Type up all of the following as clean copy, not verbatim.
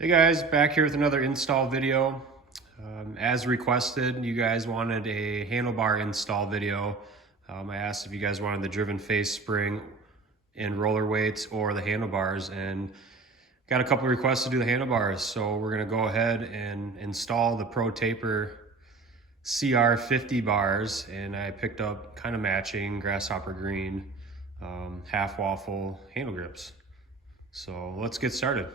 Hey guys, back here with another install video. As requested, you guys wanted a handlebar install video. I asked if you guys wanted the driven face spring and roller weights or the handlebars, and got a couple of requests to do the handlebars. So we're gonna go ahead and install the Pro Taper CR50 bars, and I picked up kind of matching grasshopper green half waffle handle grips. So let's get started.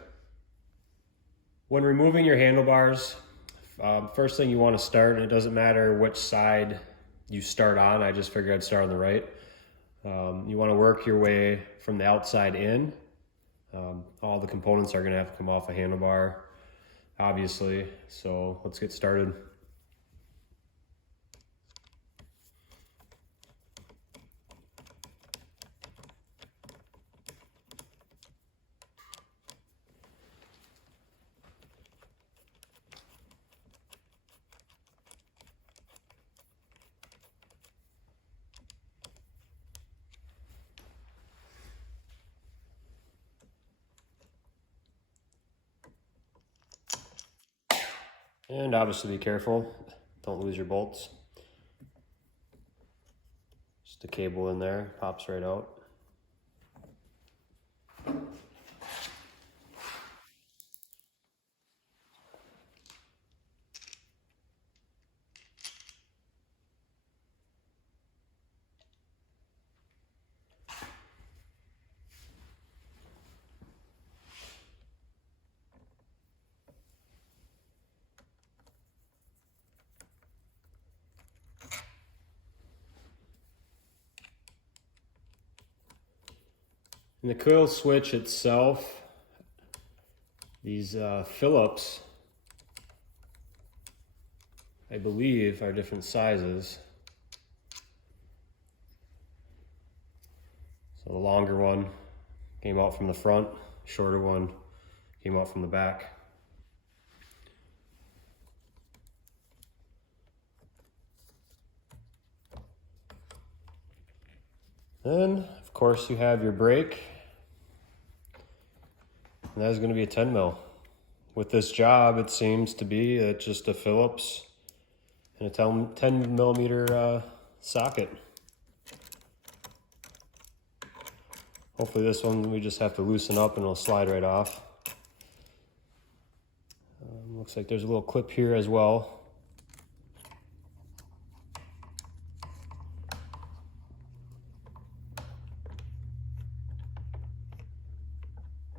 When removing your handlebars, first thing you want to start, and it doesn't matter which side you start on, I just figured I'd start on the right. You want to work your way from the outside in. All the components are going to have to come off a handlebar, obviously, so let's get started. And obviously be careful, don't lose your bolts. Just a cable in there, pops right out. And the coil switch itself, these Phillips, I believe, are different sizes. So the longer one came out from the front, shorter one came out from the back. Then, of course, you have your brake. And that is going to be a 10 mil. With this job, it seems to be just a Phillips and a 10 millimeter socket. Hopefully this one we just have to loosen up and it'll slide right off. Looks like there's a little clip here as well.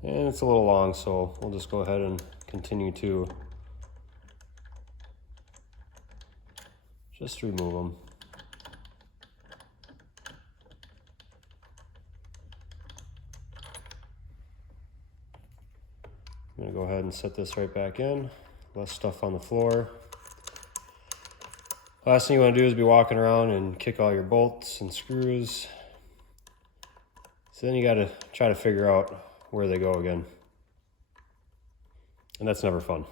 And it's a little long, so we'll just go ahead and continue to just remove them. I'm gonna go ahead and set this right back in. Less stuff on the floor. Last thing you wanna do is be walking around and kick all your bolts and screws. So then you gotta try to figure out where they go again. And that's never fun.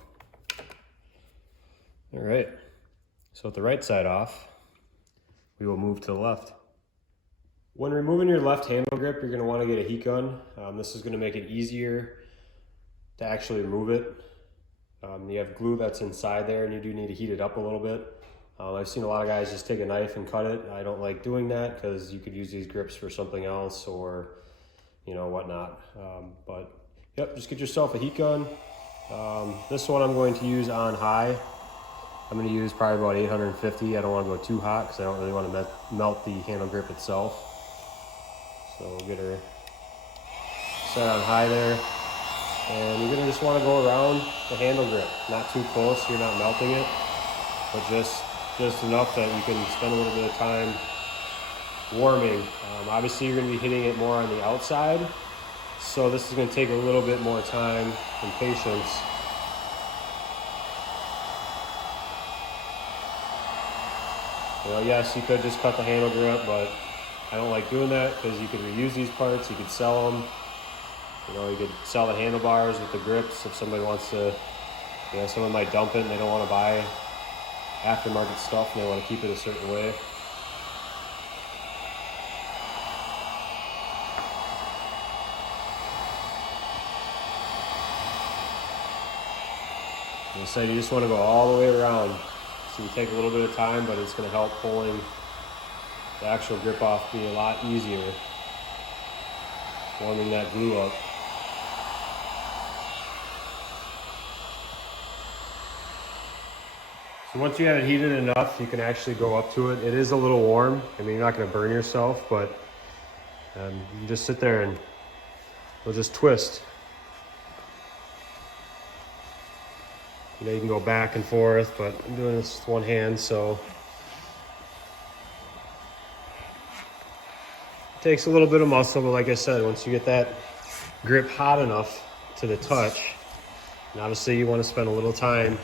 All right, so with the right side off, we will move to the left. When removing your left handle grip, you're gonna wanna get a heat gun. This is gonna make it easier to actually remove it. You have glue that's inside there and you do need to heat it up a little bit. I've seen a lot of guys just take a knife and cut it. I don't like doing that because you could use these grips for something else or whatnot. But yep, just get yourself a heat gun. This one I'm going to use on high. I'm going to use probably about 850. I don't want to go too hot because I don't really want to melt the handle grip itself. So we'll get her set on high there. And you're going to just want to go around the handle grip. Not too close so you're not melting it, but just enough that you can spend a little bit of time warming. Obviously you're going to be hitting it more on the outside, so this is going to take a little bit more time and patience. Yes, you could just cut the handle grip, but I don't like doing that because you could reuse these parts, you could sell them. You could sell the handlebars with the grips if somebody wants to, someone might dump it and they don't want to buy aftermarket stuff and they want to keep it a certain way. And I said you just want to go all the way around. So you take a little bit of time, but it's going to help pulling the actual grip off be a lot easier. Warming that glue up. So once you have it heated enough, you can actually go up to it. It is a little warm. I mean, you're not going to burn yourself, but you just sit there and it'll just twist. You know, you can go back and forth, but I'm doing this with one hand, so it takes a little bit of muscle, but like I said, once you get that grip hot enough to the touch, and obviously you want to spend a little time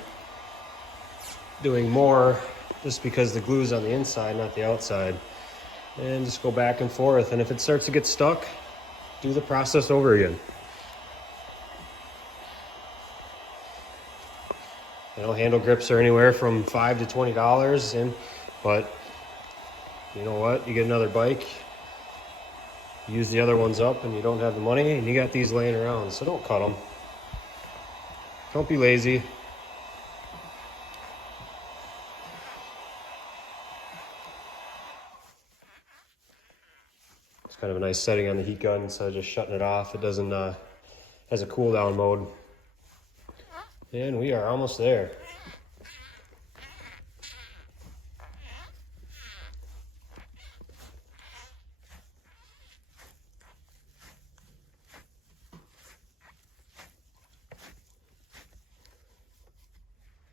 doing more just because the glue's on the inside, not the outside, and just go back and forth. And if it starts to get stuck, do the process over again. You know, handle grips are anywhere from $5 to $20, but you know what? You get another bike, use the other ones up, and you don't have the money, and you got these laying around, so don't cut them. Don't be lazy. It's kind of a nice setting on the heat gun instead of just shutting it off. It doesn't has a cool down mode. And we are almost there.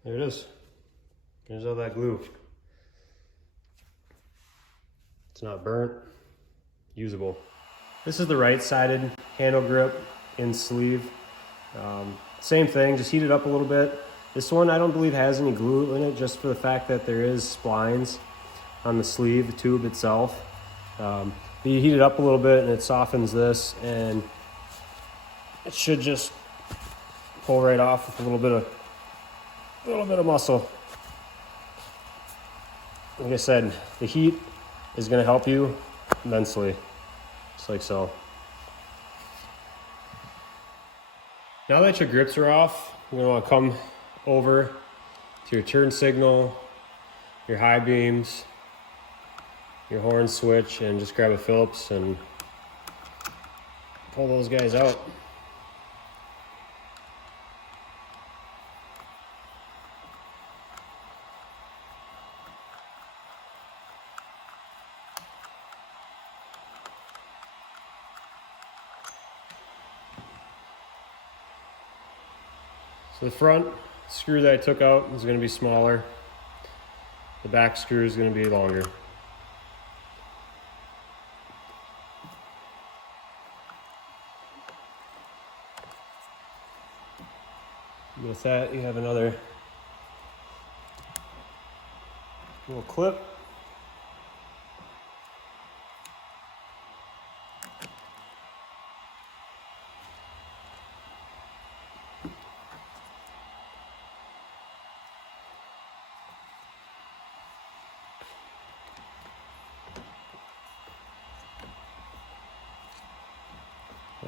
There it is. There's all that glue. It's not burnt, usable. This is the right-sided handle grip in sleeve. Same thing, just heat it up a little bit. This one I don't believe has any glue in it, just for the fact that there is splines on the sleeve, the tube itself. But you heat it up a little bit and it softens this, and it should just pull right off with a little bit of muscle. Like I said, the heat is going to help you immensely, just like so. Now that your grips are off, you're going to want to come over to your turn signal, your high beams, your horn switch, and just grab a Phillips and pull those guys out. So the front screw that I took out is going to be smaller. The back screw is going to be longer. With that, you have another little clip.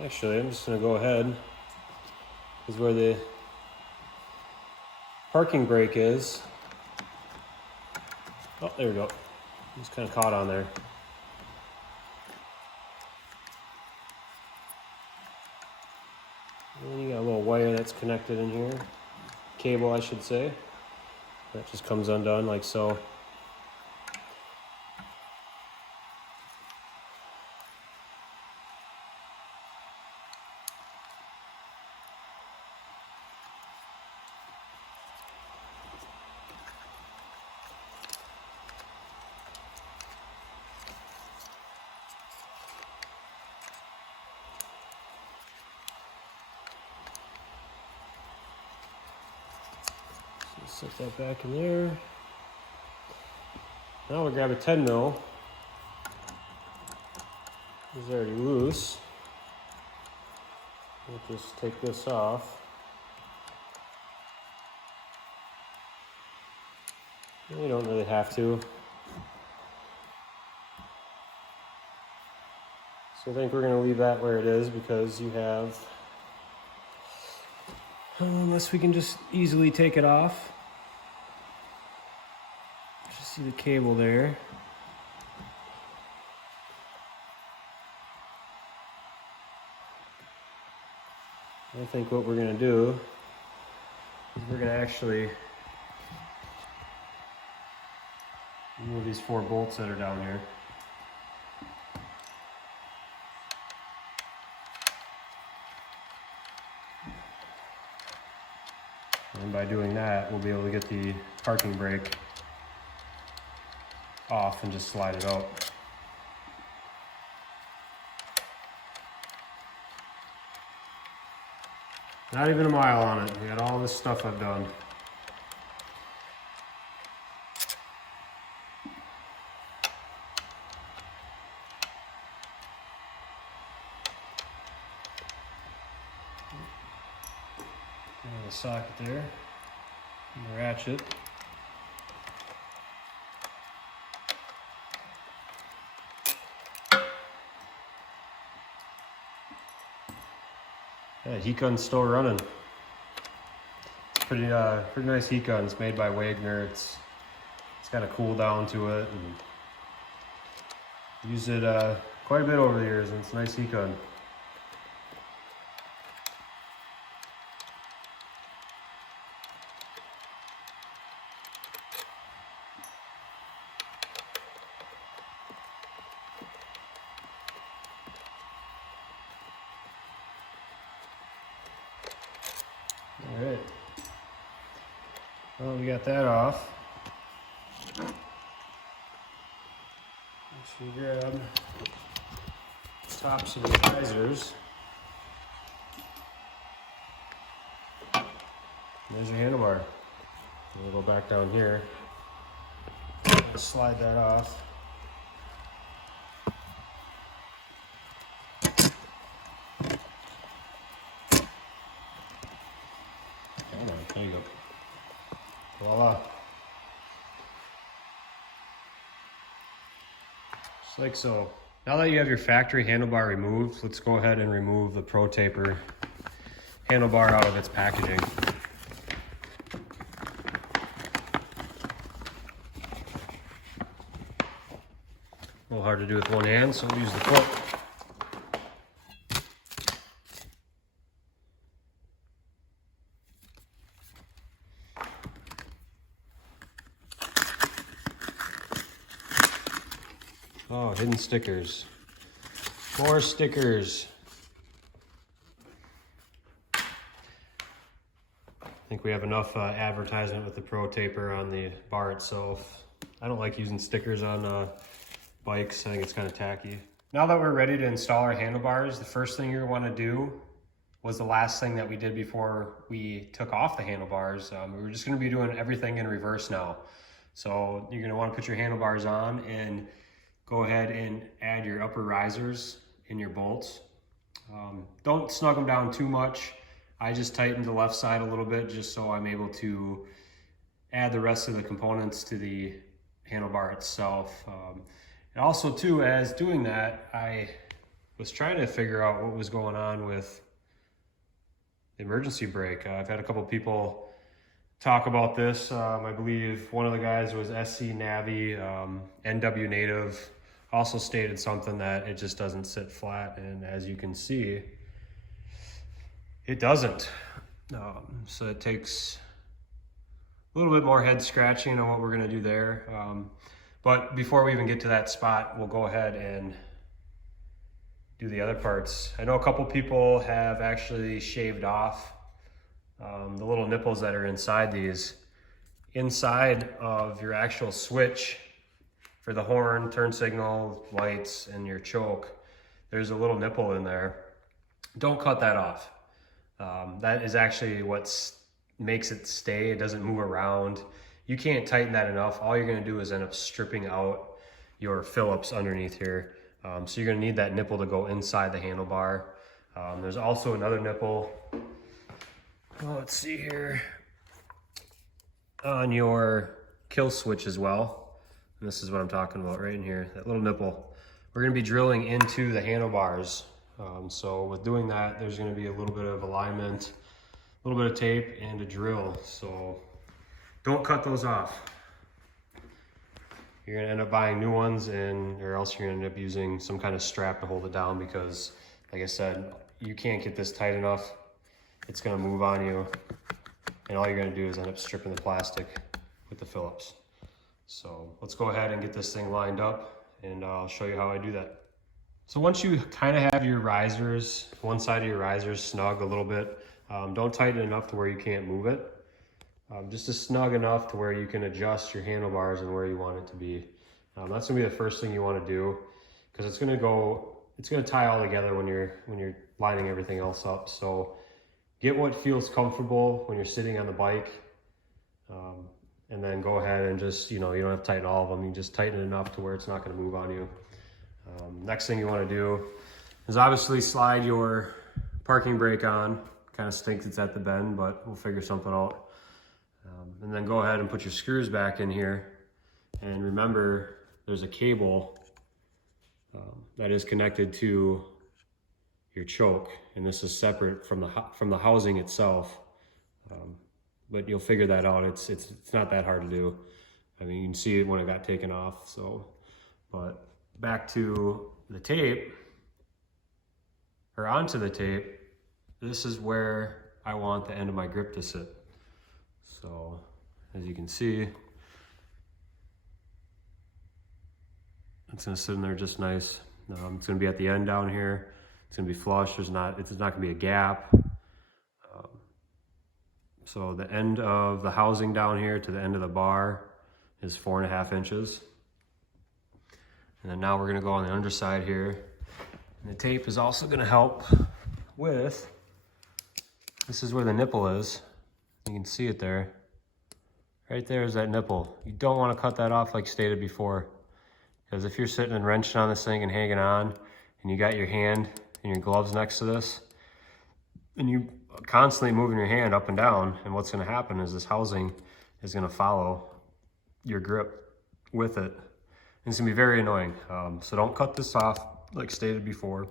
Actually, I'm just going to go ahead. This is where the parking brake is. Oh, there we go. Just kind of caught on there. And then you got a little wire that's connected in here. Cable, I should say. That just comes undone like so. Set that back in there. Now we'll grab a 10 mil. It's already loose. We'll just take this off. You don't really have to. So I think we're going to leave that where it is because you have Unless we can just easily take it off. Just see the cable there. I think what we're going to do is we're going to actually remove these 4 bolts that are down here. And by doing that, we'll be able to get the parking brake off and just slide it out. Not even a mile on it. We got all this stuff I've done. The socket there, and the ratchet. Yeah, heat gun's still running. It's pretty nice heat gun. It's made by Wagner. It's got a cool down to it, and used it quite a bit over the years, and it's a nice heat gun. All right. Well, we got that off. Let's grab the tops of the risers. There's your handlebar. We'll go back down here. Slide that off. There you go. Voila. Just like so. Now that you have your factory handlebar removed, let's go ahead and remove the Pro Taper handlebar out of its packaging. A little hard to do with one hand, so we'll use the foot. Oh, hidden stickers. More stickers. I think we have enough advertisement with the Pro Taper on the bar itself. I don't like using stickers on bikes. I think it's kind of tacky. Now that we're ready to install our handlebars, the first thing you're going to want to do was the last thing that we did before we took off the handlebars. We're just going to be doing everything in reverse now. So you're going to want to put your handlebars on and go ahead and add your upper risers in your bolts. Don't snug them down too much. I just tightened the left side a little bit just so I'm able to add the rest of the components to the handlebar itself. And also too, as doing that, I was trying to figure out what was going on with the emergency brake. I've had a couple people talk about this. I believe one of the guys was SC Navi, NW Native, also stated something that it just doesn't sit flat, and as you can see, it doesn't. So it takes a little bit more head scratching on what we're gonna do there. But before we even get to that spot, we'll go ahead and do the other parts. I know a couple people have actually shaved off the little nipples that are inside these. Inside of your actual switch for the horn, turn signal, lights, and your choke, there's a little nipple in there. Don't cut that off. That is actually what makes it stay. It doesn't move around. You can't tighten that enough. All you're gonna do is end up stripping out your Phillips underneath here. So you're gonna need that nipple to go inside the handlebar. There's also another nipple. Well, let's see here. On your kill switch as well. And this is what I'm talking about right in here, that little nipple. We're gonna be drilling into the handlebars. So with doing that, there's gonna be a little bit of alignment, a little bit of tape, and a drill. So don't cut those off. You're gonna end up buying new ones, or else you're gonna end up using some kind of strap to hold it down, because like I said, you can't get this tight enough. It's gonna move on you, and all you're gonna do is end up stripping the plastic with the Phillips. So let's go ahead and get this thing lined up, and I'll show you how I do that. So once you kind of have your risers, one side of your risers snug a little bit, don't tighten it enough to where you can't move it. Just snug enough to where you can adjust your handlebars and where you want it to be. That's gonna be the first thing you want to do, because it's gonna tie all together when you're lining everything else up. So get what feels comfortable when you're sitting on the bike, and then go ahead and just, you don't have to tighten all of them. You just tighten it enough to where it's not gonna move on you. Next thing you want to do is obviously slide your parking brake on. Kind of stinks it's at the bend, but we'll figure something out. And then go ahead and put your screws back in here. And remember, there's a cable that is connected to your choke, and this is separate from the housing itself. But you'll figure that out. It's not that hard to do. I mean, you can see it when it got taken off. So, but back to the tape, or onto the tape, this is where I want the end of my grip to sit. So as you can see, it's gonna sit in there just nice. It's gonna be at the end down here. It's gonna be flush. It's not gonna be a gap. So the end of the housing down here to the end of the bar is 4.5 inches. And then now we're gonna go on the underside here. And the tape is also gonna help with, this is where the nipple is. You can see it there. Right there is that nipple. You don't wanna cut that off like stated before. Because if you're sitting and wrenching on this thing and hanging on, and you got your hand and your gloves next to this, and you constantly moving your hand up and down, and what's gonna happen is this housing is gonna follow your grip with it. And it's gonna be very annoying. So don't cut this off like stated before.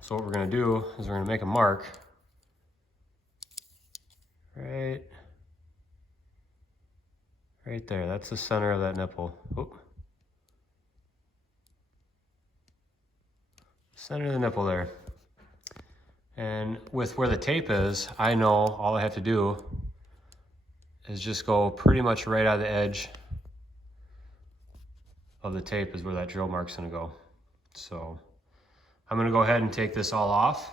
So what we're gonna do is we're gonna make a mark right there. That's the center of that nipple. Oh. Center of the nipple there. And with where the tape is, I know all I have to do is just go pretty much right on the edge of the tape is where that drill mark's gonna go. So I'm gonna go ahead and take this all off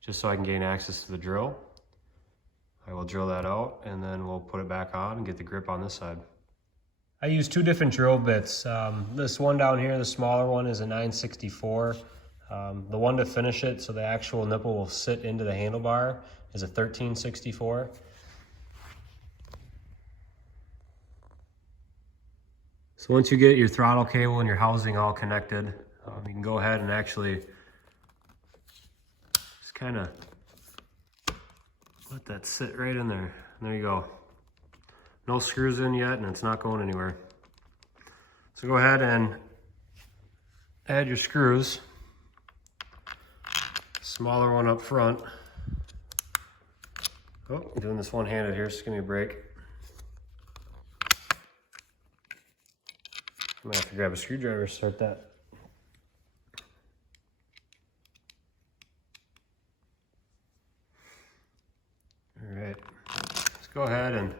just so I can gain access to the drill. I will drill that out, and then we'll put it back on and get the grip on this side. I use two different drill bits. This one down here, the smaller one, is a 964. The one to finish it, so the actual nipple will sit into the handlebar, is a 1364. So once you get your throttle cable and your housing all connected, you can go ahead and actually just kind of let that sit right in there. There you go. No screws in yet, and it's not going anywhere. So go ahead and add your screws. Smaller one up front. Oh, I'm doing this one-handed here, so give me a break. I'm gonna have to grab a screwdriver to start that. All right, let's go ahead and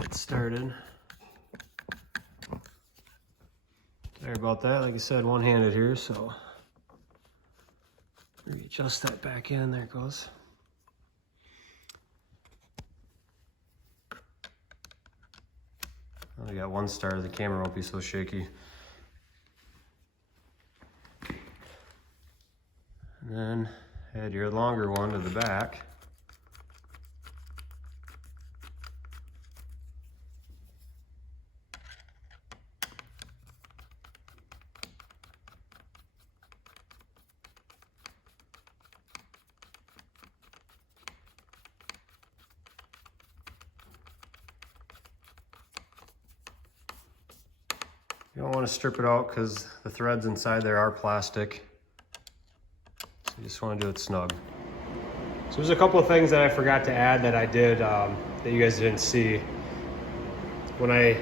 get started. Sorry about that. Like I said, one-handed here, so readjust that back in. There it goes. I got one star. The camera won't be so shaky. And then add your longer one to the back. You don't want to strip it out because the threads inside there are plastic. So you just want to do it snug. So there's a couple of things that I forgot to add that I did that you guys didn't see. When I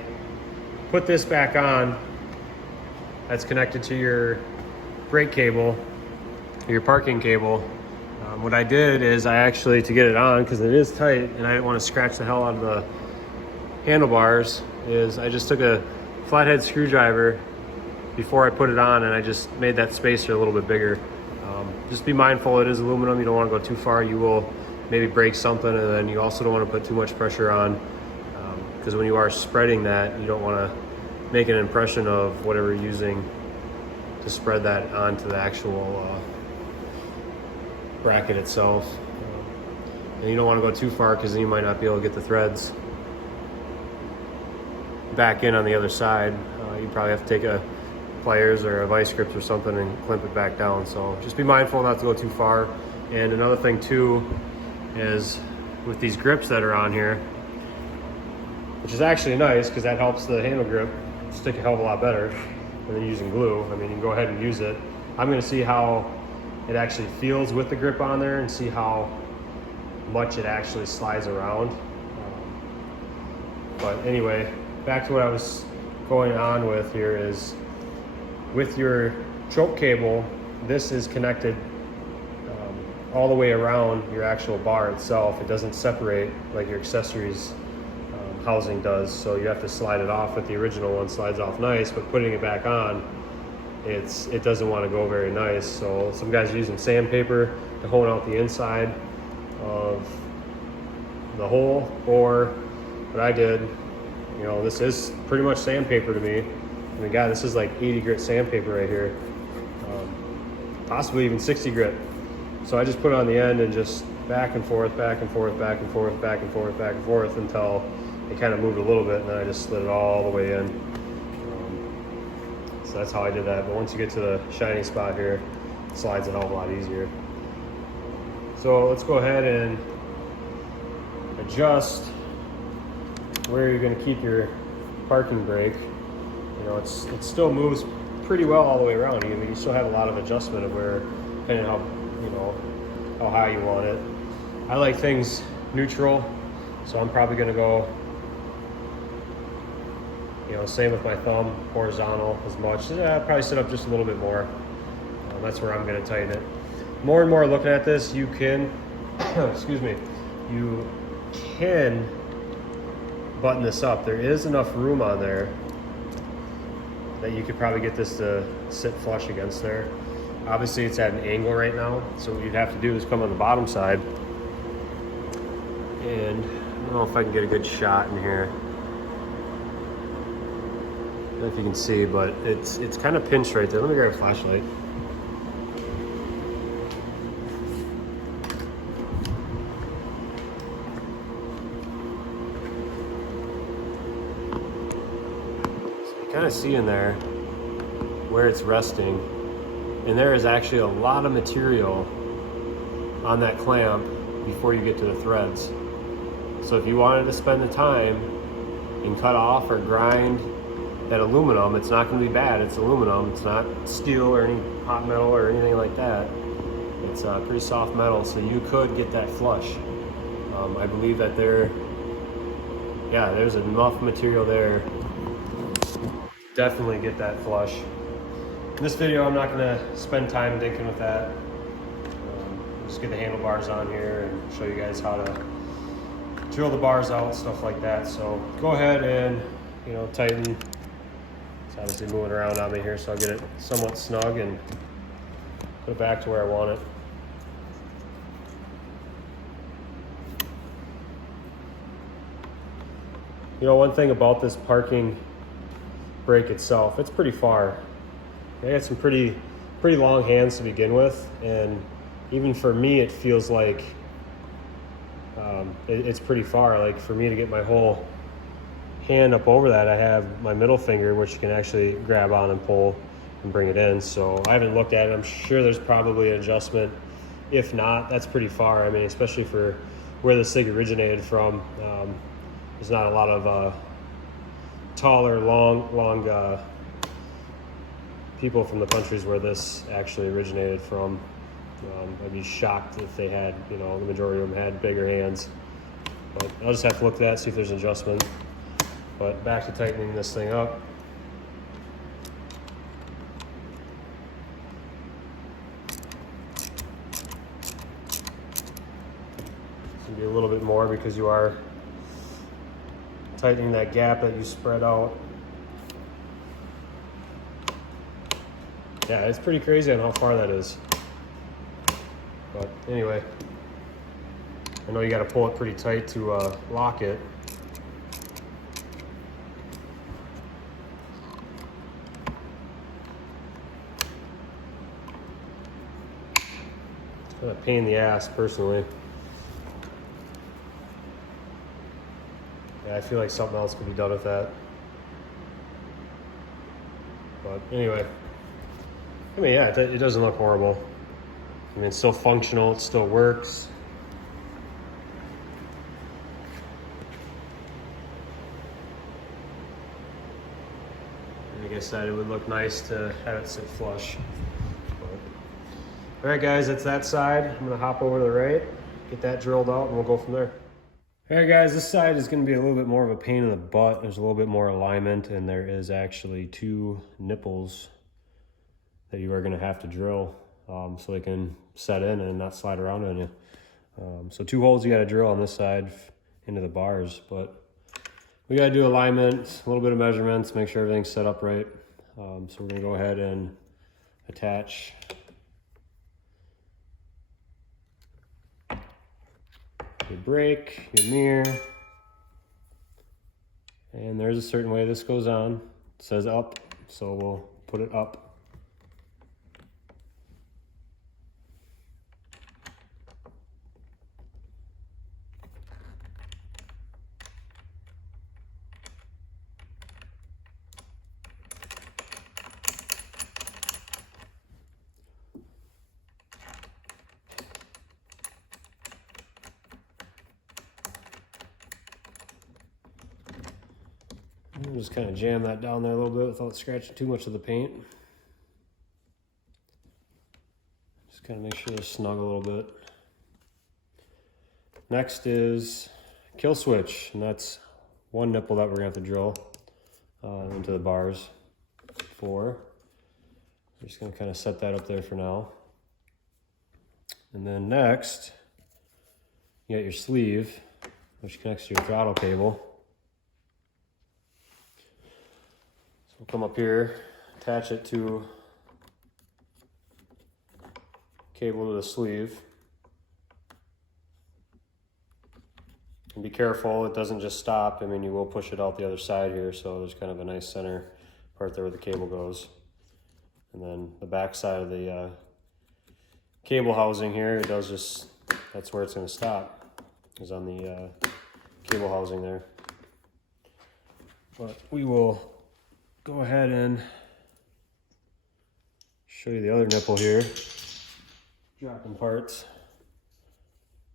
put this back on, that's connected to your brake cable, your parking cable. What I did is I actually, to get it on, because it is tight and I didn't want to scratch the hell out of the handlebars, is I just took a flathead screwdriver before I put it on and I just made that spacer a little bit bigger. Just be mindful, it is aluminum, you don't want to go too far. You will maybe break something, and then you also don't want to put too much pressure on, because when you are spreading that, you don't want to make an impression of whatever you're using to spread that onto the actual bracket itself. And you don't want to go too far because then you might not be able to get the threads back in on the other side. You probably have to take a pliers or a vice grip or something and clamp it back down. So just be mindful not to go too far. And another thing too is with these grips that are on here, which is actually nice because that helps the handle grip stick a hell of a lot better than using glue. I mean, you can go ahead and use it. I'm going to see how it actually feels with the grip on there and see how much it actually slides around. But anyway, back to what I was going on with here is with your choke cable, this is connected all the way around your actual bar itself. It doesn't separate like your accessories housing does, so you have to slide it off. With the original one, slides off nice, but putting it back on, it doesn't want to go very nice. So some guys are using sandpaper to hone out the inside of the hole, or what I did, you know, this is pretty much sandpaper to me. I mean, God, this is like 80 grit sandpaper right here, possibly even 60 grit. So I just put it on the end and just back and forth, back and forth, back and forth, back and forth, back and forth until it kind of moved a little bit, and then I just slid it all the way in. So that's how I did that. But once you get to the shiny spot here, it slides a hell of a lot easier. So let's go ahead and adjust where you're going to keep your parking brake. You know, it still moves pretty well all the way around. You still have a lot of adjustment of where, depending on how, you know, how high you want it. I like things neutral, so I'm probably going to go, you know, same with my thumb, horizontal as much. I'll probably sit up just a little bit more. That's where I'm going to tighten it. More and more looking at this, you can, excuse me, you can button this up. There is enough room on there that you could probably get this to sit flush against there. Obviously it's at an angle right now, so what you'd have to do is come on the bottom side, and I don't know if I can get a good shot in here. I don't know if you can see, but it's kind of pinched right there. Let me grab a flashlight. So you kind of see in there where it's resting, and there is actually a lot of material on that clamp before you get to the threads. So if you wanted to spend the time and cut off or grind that aluminum, it's not going to be bad. It's aluminum. It's not steel or any hot metal or anything like that. It's pretty soft metal, so you could get that flush. I believe that there's enough material there. Definitely get that flush. In this video, I'm not going to spend time dinking with that. Just get the handlebars on here and show you guys how to drill the bars out, stuff like that. So go ahead and, you know, tighten. It's obviously moving around on me here, so I'll get it somewhat snug and put it back to where I want it. You know, one thing about this parking brake itself, it's pretty far. I got some pretty long hands to begin with, and even for me it feels like it's pretty far. Like for me to get my whole hand up over that, I have my middle finger, which you can actually grab on and pull and bring it in. So I haven't looked at it. I'm sure there's probably an adjustment. If not, that's pretty far. I mean, especially for where this thing originated from, there's not a lot of taller, long people from the countries where this actually originated from. I'd be shocked if they had, the majority of them had bigger hands. But I'll just have to look at that, see if there's an adjustment. But back to tightening this thing up. It's gonna be a little bit more because you are tightening that gap that you spread out. Yeah, it's pretty crazy on how far that is. But anyway, I know you got to pull it pretty tight to lock it. It's kind of a pain in the ass, personally. Yeah, I feel like something else could be done with that. But anyway, I mean, yeah, it doesn't look horrible. I mean, it's still functional, it still works. Like I said, it would look nice to have it sit flush. All right, guys, that's that side. I'm gonna hop over to the right, get that drilled out, and we'll go from there. All right, guys, this side is gonna be a little bit more of a pain in the butt. There's a little bit more alignment, and there is actually 2 nipples that you are gonna have to drill so they can set in and not slide around on you. So 2 holes you gotta drill on this side into the bars, but we gotta do alignment, a little bit of measurements, make sure everything's set up right. So we're gonna go ahead and attach your brake, your mirror, and there's a certain way this goes on. It says up, so we'll put it up. Just kind of jam that down there a little bit without scratching too much of the paint. Just kind of make sure they're snug a little bit. Next is kill switch, and that's 1 nipple that we're gonna have to drill into the bars 4. I'm just gonna kind of set that up there for now. And then next, you got your sleeve, which connects to your throttle cable. We'll come up here, attach it to cable to the sleeve. And be careful, it doesn't just stop. I mean, you will push it out the other side here, so there's kind of a nice center part there where the cable goes. And then the back side of the cable housing here, it does just, that's where it's gonna stop, is on the cable housing there. But we will go ahead and show you the other nipple here. Dropping parts.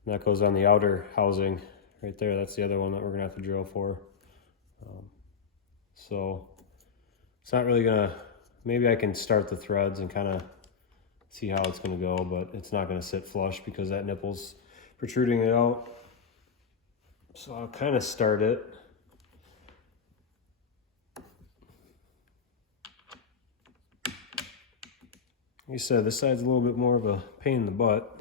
And that goes on the outer housing right there. That's the other one that we're gonna have to drill for. So it's not really gonna, maybe I can start the threads and kind of see how it's gonna go, but it's not gonna sit flush because that nipple's protruding it out. So I'll kind of start it. Like I said, this side's a little bit more of a pain in the butt.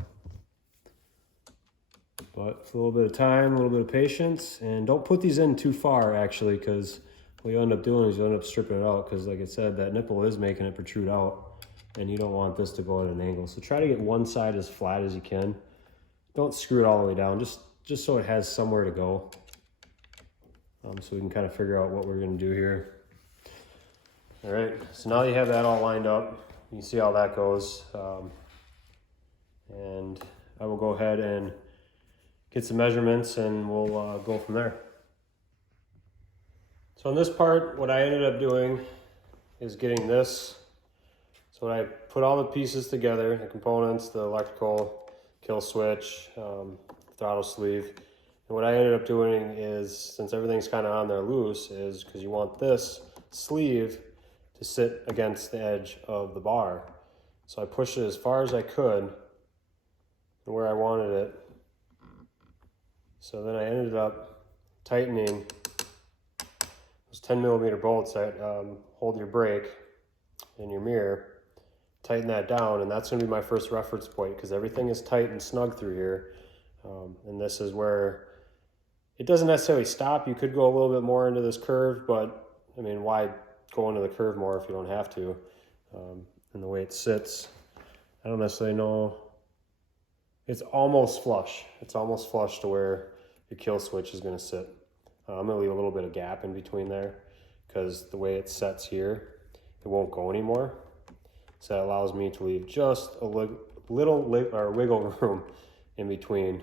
But it's a little bit of time, a little bit of patience, and don't put these in too far actually, because what you end up doing is you end up stripping it out, because like I said, that nipple is making it protrude out, and you don't want this to go at an angle. So try to get one side as flat as you can. Don't screw it all the way down, just so it has somewhere to go. So we can kind of figure out what we're gonna do here. All right, so now you have that all lined up. You can see how that goes. And I will go ahead and get some measurements and we'll go from there. So on this part, what I ended up doing is getting this. So when I put all the pieces together, the components, the electrical, kill switch, throttle sleeve, and what I ended up doing is, since everything's kind of on there loose, is because you want this sleeve to sit against the edge of the bar. So I pushed it as far as I could and where I wanted it. So then I ended up tightening those 10mm bolts that hold your brake and your mirror. Tighten that down, and that's going to be my first reference point, because everything is tight and snug through here. And this is where it doesn't necessarily stop. You could go a little bit more into this curve, but I mean, why go into the curve more if you don't have to? And the way it sits, I don't necessarily know. It's almost flush. It's almost flush to where your kill switch is going to sit. I'm going to leave a little bit of gap in between there, because the way it sets here, it won't go anymore. So that allows me to leave just a little wiggle room in between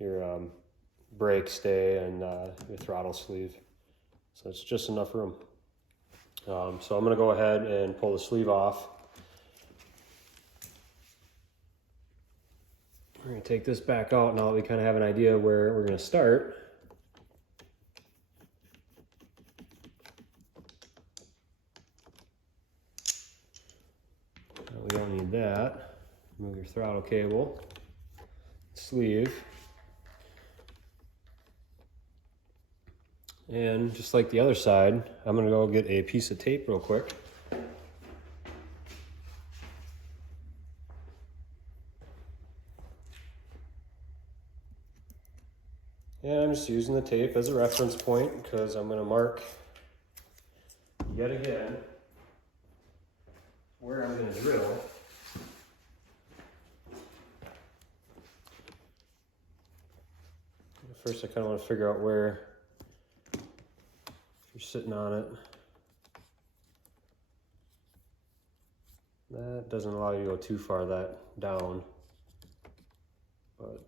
your brake stay and your throttle sleeve. So it's just enough room. So I'm going to go ahead and pull the sleeve off. We're going to take this back out now that we kind of have an idea where we're going to start. We don't need that. Move your throttle cable, sleeve. And just like the other side, I'm going to go get a piece of tape real quick. And I'm just using the tape as a reference point, because I'm going to mark yet again where I'm going to drill. First, I kind of want to figure out where you're sitting on it. That doesn't allow you to go too far that down, but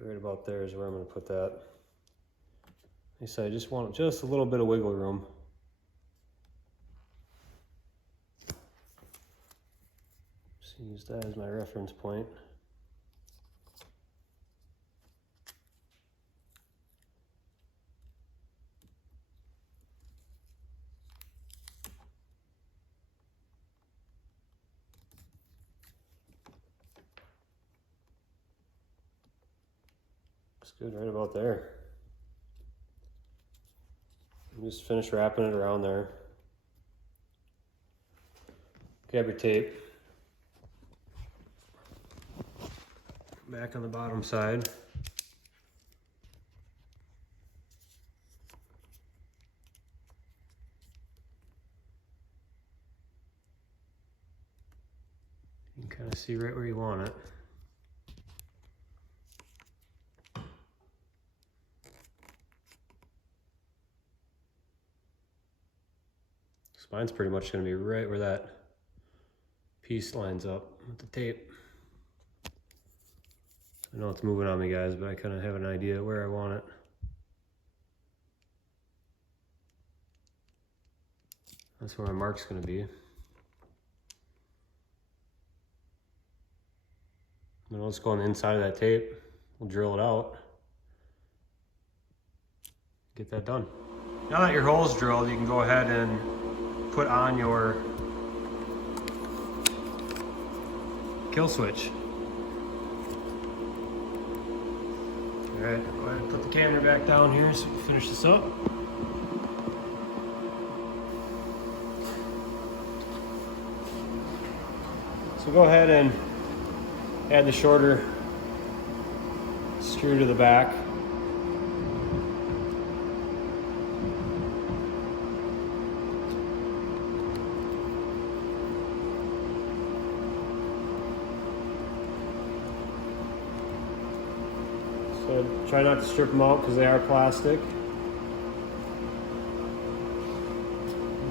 right about there is where I'm going to put that. Like I said, I just want just a little bit of wiggle room. Just use that as my reference point. Looks good right about there. Just finish wrapping it around there. Grab your tape. Back on the bottom side. You can kind of see right where you want it. Spine's pretty much going to be right where that piece lines up with the tape. I know it's moving on me, guys, but I kind of have an idea where I want it. That's where my mark's going to be. Then let's go on the inside of that tape. We'll drill it out. Get that done. Now that your hole's drilled, you can go ahead and put on your kill switch. All right, go ahead and put the camera back down here so we can finish this up. So go ahead and add the shorter screw to the back. So try not to strip them out because they are plastic.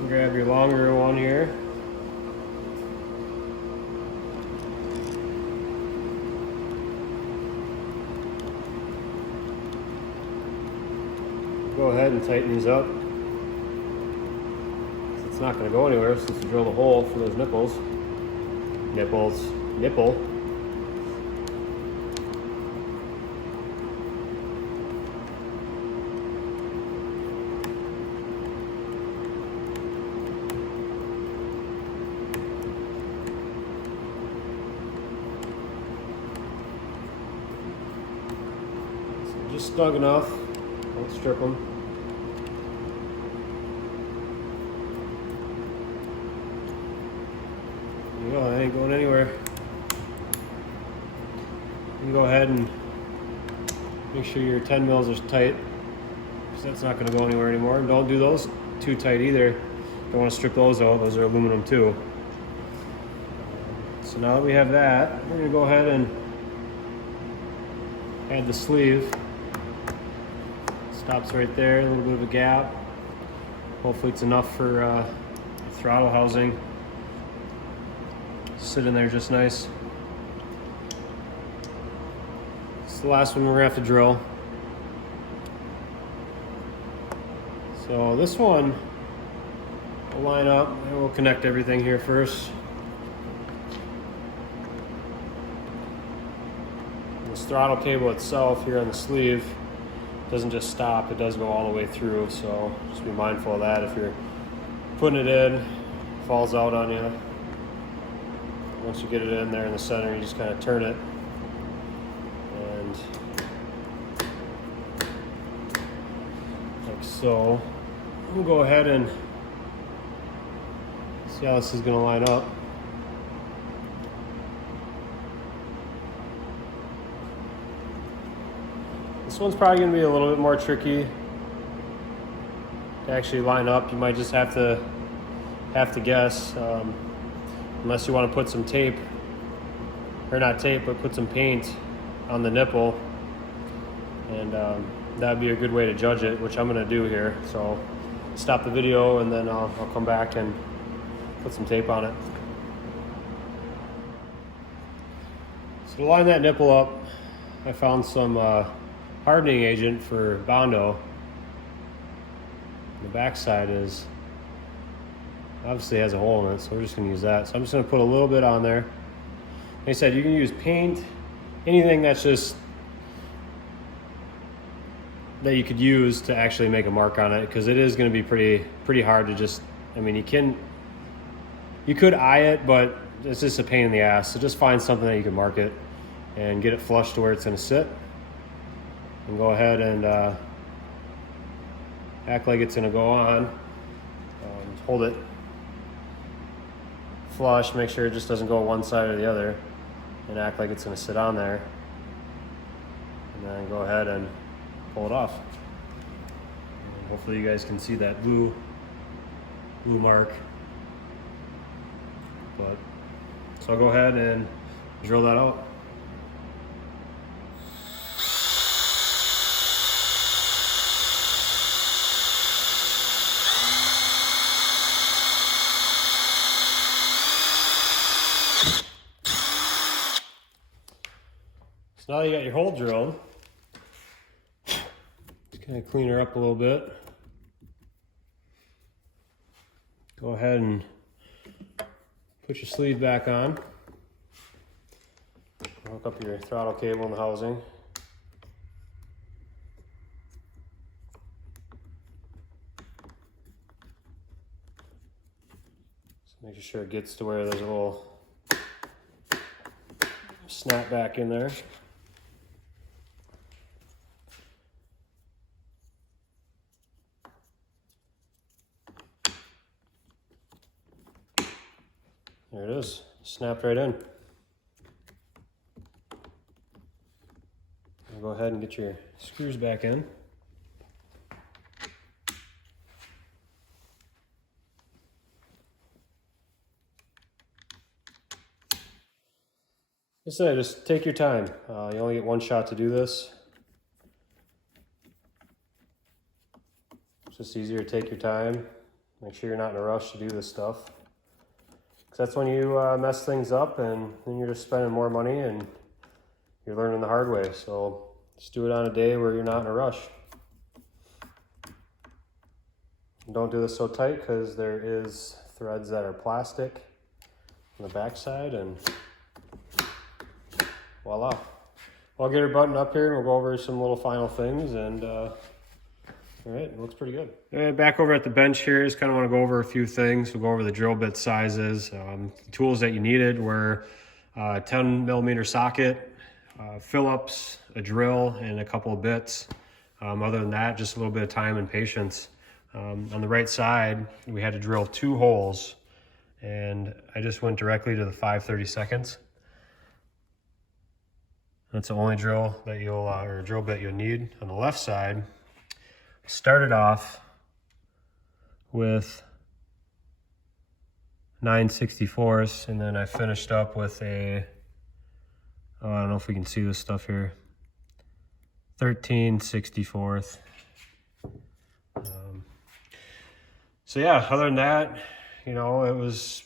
Grab your longer one here. Go ahead and tighten these up. It's not going to go anywhere since you drill the hole for those nipple. just snug enough. Don't strip them. There you go, that ain't going anywhere. You can go ahead and make sure your 10 mils are tight, because that's not going to go anywhere anymore. And don't do those too tight either. Don't want to strip those out. Those are aluminum too. So now that we have that, we're going to go ahead and add the sleeve. Stops right there, a little bit of a gap. Hopefully it's enough for throttle housing. Sit in there just nice. It's the last one we're gonna have to drill. So this one will line up and we'll connect everything here first. This throttle cable itself here on the sleeve doesn't just stop, it does go all the way through, so just be mindful of that. If you're putting it in, it falls out on you. Once you get it in there in the center, you just kind of turn it, and like so. We'll go ahead and see how this is going to line up. This one's probably going to be a little bit more tricky to actually line up. You might just have to guess, unless you want to put some tape, or not tape, but put some paint on the nipple, and that would be a good way to judge it, which I'm going to do here. So stop the video and then I'll come back and put some tape on it. So to line that nipple up, I found some hardening agent for Bondo. The back side is obviously has a hole in it, so we're just going to use that. So I'm just going to put a little bit on there. Like I said, you can use paint, anything that's just that you could use to actually make a mark on it, because it is going to be pretty hard to just, I mean, you could eye it, but it's just a pain in the ass. So just find something that you can mark it and get it flush to where it's going to sit, and go ahead and act like it's going to go on. Hold it flush, make sure it just doesn't go one side or the other, and act like it's going to sit on there, and then go ahead and pull it off. And hopefully you guys can see that blue mark. But so I'll go ahead and drill that out. So now you got your hole drilled. Just kind of clean her up a little bit. Go ahead and put your sleeve back on. Hook up your throttle cable in the housing. Just making sure it gets to where there's a little snap back in there. There it is, snapped right in. I'll go ahead and get your screws back in. Just take your time. You only get one shot to do this. It's just easier to take your time. Make sure you're not in a rush to do this stuff. That's when you mess things up, and then you're just spending more money and you're learning the hard way. So just do it on a day where you're not in a rush. And don't do this so tight, because there is threads that are plastic on the back side, and voila. I'll get her buttoned up here and we'll go over some little final things, and all right, it looks pretty good. Back over at the bench here, just kind of want to go over a few things. We'll go over the drill bit sizes. The tools that you needed were a 10 millimeter socket, Phillips, a drill, and a couple of bits. Other than that, just a little bit of time and patience. On the right side, we had to drill 2 holes, and I just went directly to the 5/32. That's the only drill that you'll, or drill bit you'll need. On the left side, started off with 9/64, and then I finished up with a, oh, I don't know if we can see this stuff here, 13/64. So yeah, other than that, you know, it was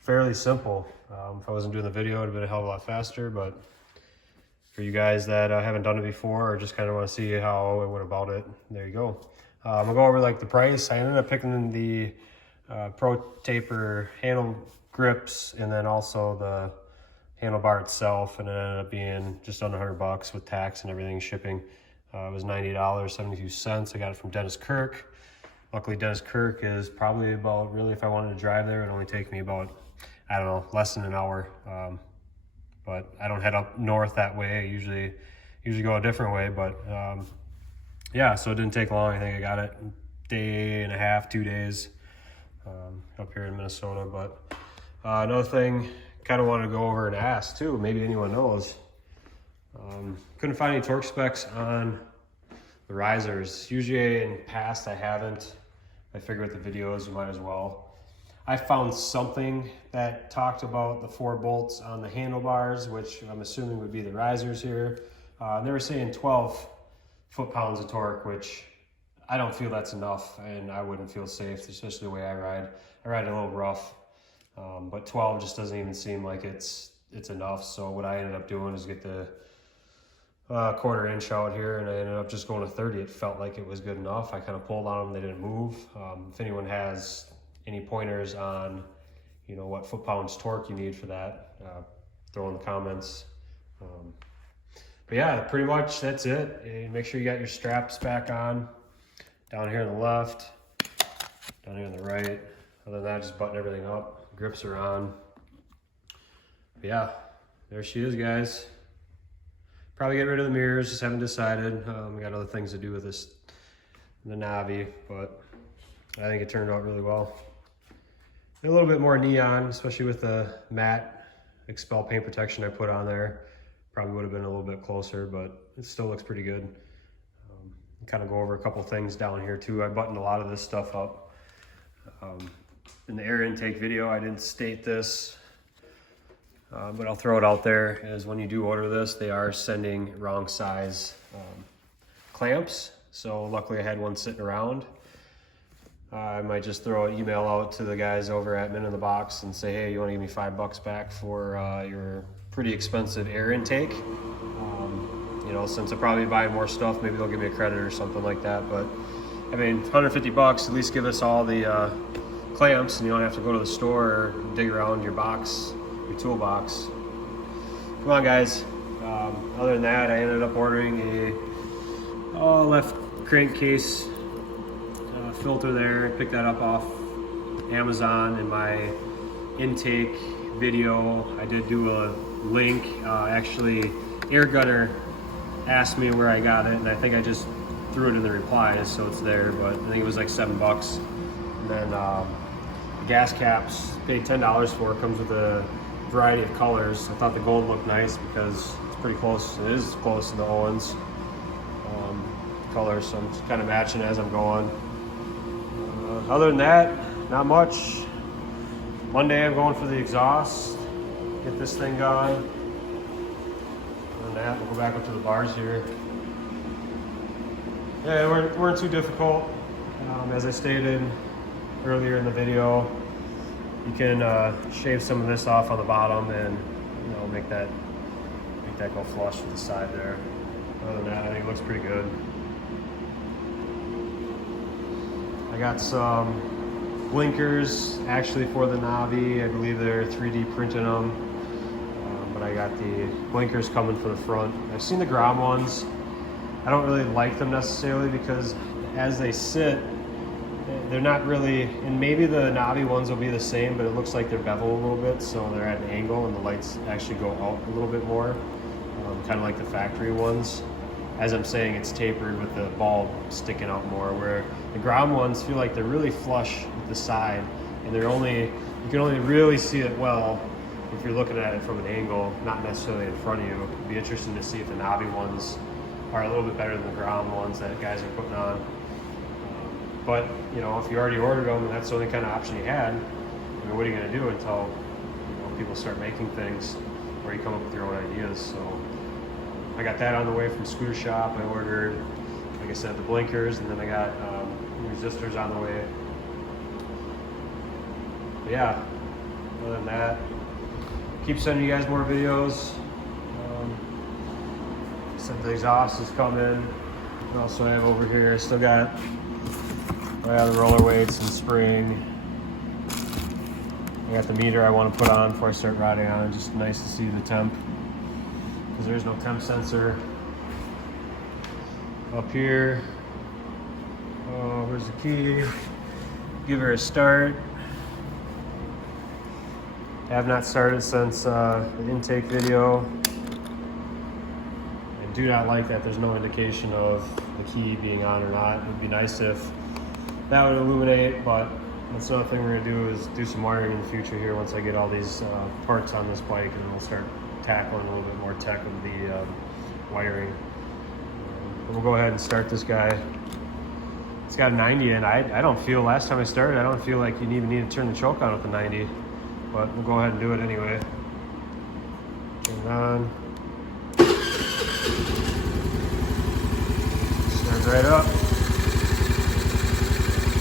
fairly simple. If I wasn't doing the video, it would have been a hell of a lot faster, but for you guys that haven't done it before or just kind of want to see how I went about it, there you go. I'm gonna go over like the price. I ended up picking the Pro Taper handle grips and then also the handlebar itself, and it ended up being just under $100 with tax and everything, shipping. It was $90.72. I got it from Dennis Kirk. Luckily, Dennis Kirk is probably about, really, if I wanted to drive there, it'd only take me about, I don't know, less than an hour. But I don't head up north that way. I usually go a different way, but yeah, so it didn't take long. I think I got it day and a half, 2 days up here in Minnesota. But another thing, kind of wanted to go over and ask too, maybe anyone knows. Couldn't find any torque specs on the risers. Usually in past I haven't. I figure with the videos you might as well. I found something that talked about the 4 bolts on the handlebars, which I'm assuming would be the risers here. They were saying 12 foot-pounds of torque, which I don't feel that's enough, and I wouldn't feel safe, especially the way I ride. I ride a little rough, but 12 just doesn't even seem like it's enough. So what I ended up doing is get the 1/4 inch out here, and I ended up just going to 30. It felt like it was good enough. I kind of pulled on them, they didn't move. If anyone has any pointers on, you know, what foot-pounds torque you need for that, throw in the comments. But yeah, pretty much that's it. And make sure you got your straps back on, down here on the left, down here on the right. Other than that, just button everything up. Grips are on. But yeah, there she is, guys. Probably get rid of the mirrors, just haven't decided. We got other things to do with this, the Navi, but I think it turned out really well. A little bit more neon, especially with the matte expel paint protection I put on there. Probably would have been a little bit closer, but it still looks pretty good. Kind of go over a couple things down here too. I buttoned a lot of this stuff up. In the air intake video, I didn't state this, but I'll throw it out there, is when you do order this, they are sending wrong size clamps. So luckily I had one sitting around. I might just throw an email out to the guys over at Min in the Box and say, hey, you want to give me $5 back for your pretty expensive air intake? You know, since I'm probably buying more stuff, maybe they'll give me a credit or something like that. But I mean, $150, at least give us all the clamps, and you don't have to go to the store or dig around your box, your toolbox. Come on, guys. Other than that, I ended up ordering a left crankcase filter there. Picked that up off Amazon. In my intake video, I did do a link. Actually, Air Gunner asked me where I got it, and I think I just threw it in the replies, so it's there. But I think it was like $7. And then the gas caps, paid $10 for. Comes with a variety of colors. I thought the gold looked nice because it's pretty close. It is close to the Owens colors, so I'm just kind of matching as I'm going. Other than that, not much. Monday I'm going for the exhaust, get this thing going. Other than that, we'll go back up to the bars here. Yeah, they weren't too difficult. As I stated earlier in the video, you can shave some of this off on the bottom and, you know, make that go flush with the side there. Other than that, I think it looks pretty good. I got some blinkers actually for the Navi. I believe they're 3D printing them, but I got the blinkers coming for the front. I've seen the Grom ones. I don't really like them necessarily because as they sit, they're not really, and maybe the Navi ones will be the same, but it looks like they're beveled a little bit, so they're at an angle and the lights actually go out a little bit more. kind of like the factory ones. As I'm saying, it's tapered with the bulb sticking out more, where the ground ones feel like they're really flush with the side, and you can only really see it well if you're looking at it from an angle, not necessarily in front of you. It'd be interesting to see if the Navi ones are a little bit better than the ground ones that guys are putting on. But you know, if you already ordered them and that's the only kind of option you had, I mean, what are you going to do until people start making things, or you come up with your own ideas? So I got that on the way from Scooter Shop. I ordered, like I said, the blinkers, and then I got resistors on the way. But yeah, other than that, keep sending you guys more videos. Said the exhaust is coming. What else do I have over here? Still got the roller weights and spring. I got the meter I want to put on before I start riding on it. Just nice to see the temp, because there's no temp sensor up here. Oh, where's the key? Give her a start. I have not started since the intake video. I do not like that there's no indication of the key being on or not. It would be nice if that would illuminate, but that's another thing we're gonna do, is do some wiring in the future here once I get all these parts on this bike, and then we'll start tackling a little bit more tech of the wiring. But we'll go ahead and start this guy. It's got a 90 in. I don't feel, last time I started, I don't feel like you even need to turn the choke on with the 90, but we'll go ahead and do it anyway. Turn it on. Starts right up.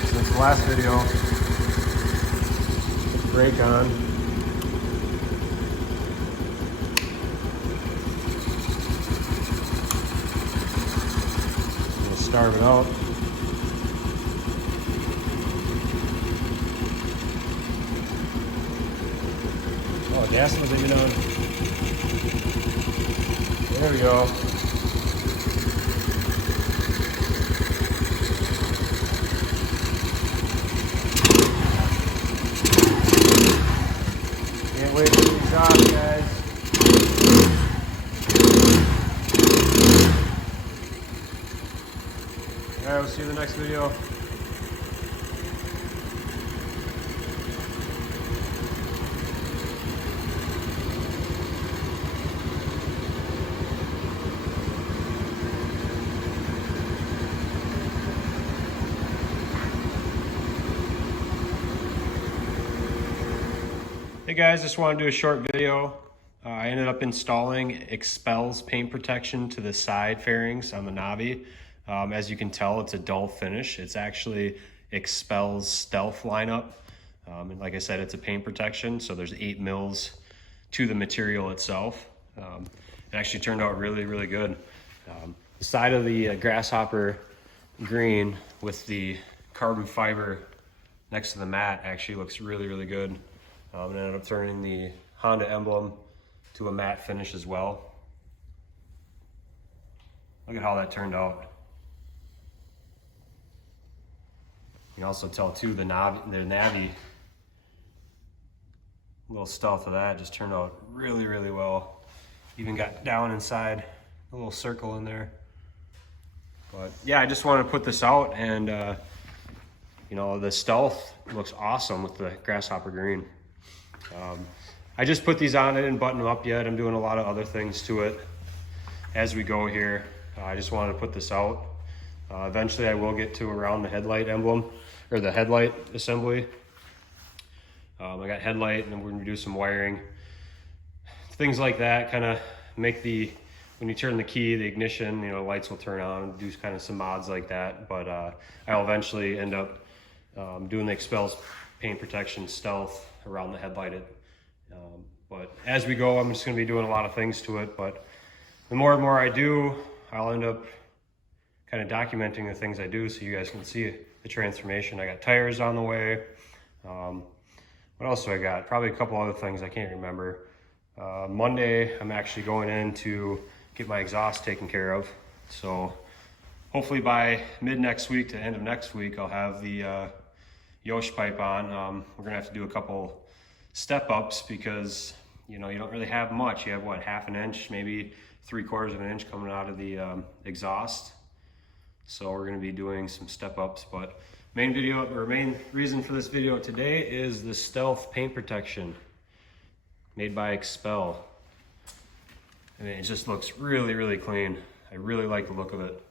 Since the last video, put the brake on. We'll starve it out. Oh, gas wasn't even on. There we go. Can't wait for the exhaust, guys. Alright, we'll see you in the next video. Hey guys, just want to do a short video. I ended up installing Expels paint protection to the side fairings on the Navi. As you can tell, it's a dull finish. It's actually Expels Stealth lineup. And like I said, it's a paint protection, so there's 8 mils to the material itself. It actually turned out really, really good. The side of the grasshopper green with the carbon fiber next to the mat actually looks really, really good. And ended up turning the Honda emblem to a matte finish as well. Look at how that turned out. You can also tell too, the Navi little stealth of that just turned out really, really well. Even got down inside a little circle in there. But yeah, I just wanted to put this out, and you know, the stealth looks awesome with the grasshopper green. I just put these on. I didn't button them up yet. I'm doing a lot of other things to it as we go here. I just wanted to put this out. Eventually I will get to around the headlight emblem, or the headlight assembly. I got headlight, and then we're gonna do some wiring. Things like that kind of make when you turn the key, the ignition, you know, lights will turn on, do kind of some mods like that. But I'll eventually end up doing the Expels paint protection stealth around the headlight. But as we go, I'm just going to be doing a lot of things to it. But the more and more I do, I'll end up kind of documenting the things I do so you guys can see the transformation. I got tires on the way. What else do I got? Probably a couple other things I can't remember. Monday, I'm actually going in to get my exhaust taken care of. So hopefully by mid next week to end of next week, I'll have the Yosh pipe on. We're gonna have to do a couple step ups because you know, you don't really have much. You have what, half an inch, maybe 3/4 of an inch coming out of the exhaust. So we're gonna be doing some step ups, but main reason for this video today is the Stealth paint protection made by Expel. I mean, it just looks really, really clean. I really like the look of it.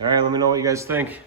All right, let me know what you guys think.